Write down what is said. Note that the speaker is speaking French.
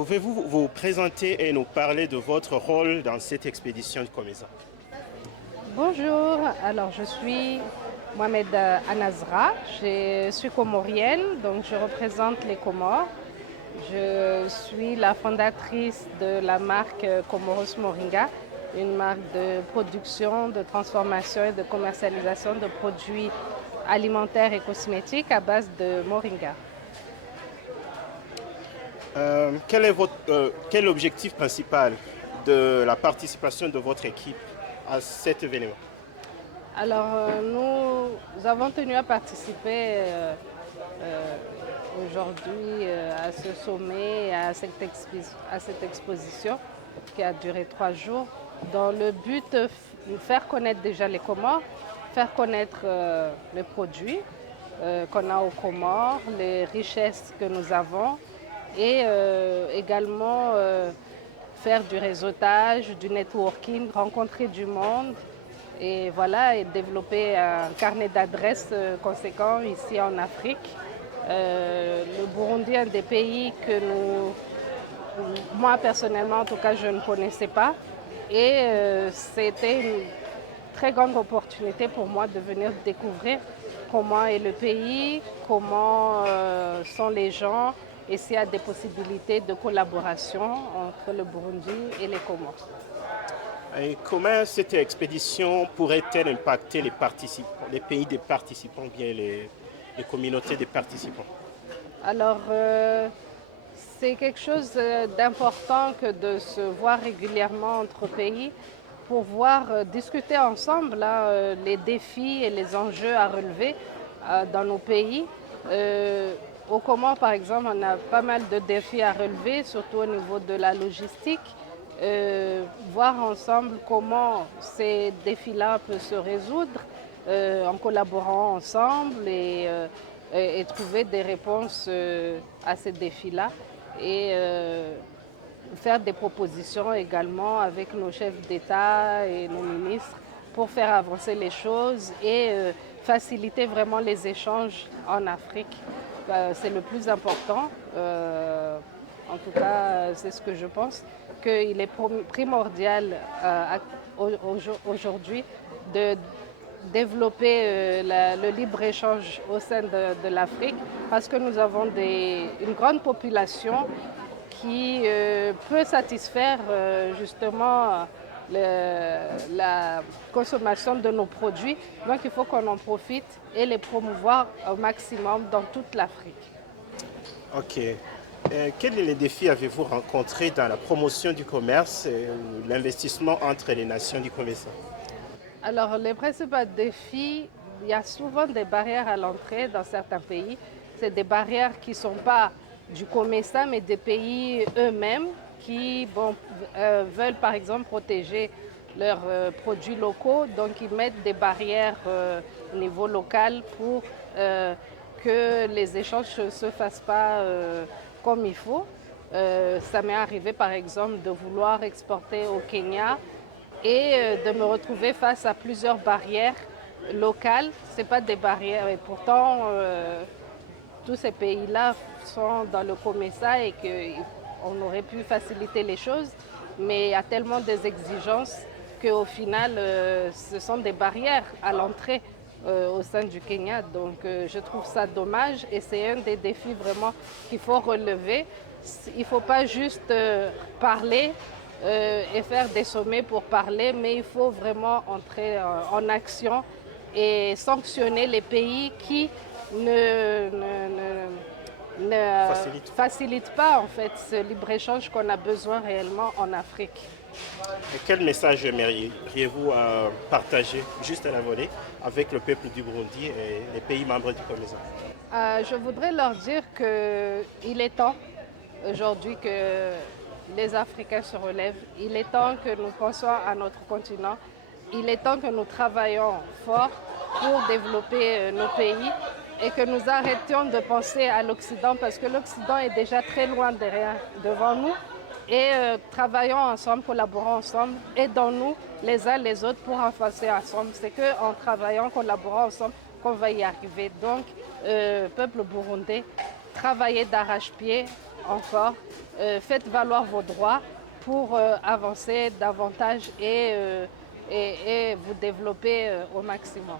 Pouvez-vous vous présenter et nous parler de votre rôle dans cette expédition de Comesa? Bonjour, alors je suis Mohamed Anazra, je suis comorienne, donc je représente les Comores. Je suis la fondatrice de la marque Comoros Moringa, une marque de production, de transformation et de commercialisation de produits alimentaires et cosmétiques à base de moringa. Quel est l'objectif principal de la participation de votre équipe à cet événement? Alors nous avons tenu à participer euh, aujourd'hui à ce sommet et à cette exposition qui a duré 3 jours dans le but de faire connaître déjà les Comores, faire connaître les produits qu'on a aux Comores, les richesses que nous avons et également faire du réseautage, du networking, rencontrer du monde et voilà, et développer un carnet d'adresses conséquent ici en Afrique. Le Burundi est un des pays que moi personnellement en tout cas, je ne connaissais pas. Et c'était une très grande opportunité pour moi de venir découvrir comment est le pays, comment sont les gens et s'il y a des possibilités de collaboration entre le Burundi et les Comores. Et comment cette expédition pourrait-elle impacter les pays des participants, bien les communautés des participants? Alors, c'est quelque chose d'important que de se voir régulièrement entre pays pour discuter ensemble là, les défis et les enjeux à relever dans nos pays. Au Comores, par exemple, on a pas mal de défis à relever, surtout au niveau de la logistique. Voir ensemble comment ces défis-là peuvent se résoudre en collaborant ensemble et trouver des réponses à ces défis-là et faire des propositions également avec nos chefs d'État et nos ministres pour faire avancer les choses et faciliter vraiment les échanges en Afrique. C'est le plus important. En tout cas, c'est ce que je pense, qu'il est primordial aujourd'hui de développer le libre-échange au sein de l'Afrique parce que nous avons une grande population qui peut satisfaire justement la consommation de nos produits. Donc il faut qu'on en profite et les promouvoir au maximum dans toute l'Afrique. Ok. Quels les défis avez-vous rencontrés dans la promotion du commerce et l'investissement entre les nations du commerce? Alors, les principaux défis, il y a souvent des barrières à l'entrée dans certains pays. C'est des barrières qui ne sont pas du COMESA, mais des pays eux-mêmes qui veulent, par exemple, protéger leurs produits locaux. Donc, ils mettent des barrières au niveau local pour que les échanges ne se fassent pas comme il faut. Ça m'est arrivé, par exemple, de vouloir exporter au Kenya et de me retrouver face à plusieurs barrières locales. Ce n'est pas des barrières et pourtant tous ces pays-là sont dans le COMESA et qu'on aurait pu faciliter les choses, mais il y a tellement des exigences qu'au final ce sont des barrières à l'entrée au sein du Kenya. Donc je trouve ça dommage et c'est un des défis vraiment qu'il faut relever. Il ne faut pas juste parler et faire des sommets pour parler, mais il faut vraiment entrer en action et sanctionner les pays qui ne facilitent pas en fait ce libre-échange qu'on a besoin réellement en Afrique. Et quel message aimeriez-vous partager juste à la volée avec le peuple du Burundi et les pays membres du COMESA? Je voudrais leur dire qu'il est temps aujourd'hui que les Africains se relèvent. Il est temps que nous pensions à notre continent. Il est temps que nous travaillions fort pour développer nos pays et que nous arrêtions de penser à l'Occident parce que l'Occident est déjà très loin devant nous. Et travaillons ensemble, collaborons ensemble, aidons-nous les uns les autres pour avancer ensemble. C'est qu'en travaillant, collaborant ensemble qu'on va y arriver. Donc, peuple burundais, travaillez d'arrache-pied encore. Faites valoir vos droits pour avancer davantage et vous développer au maximum.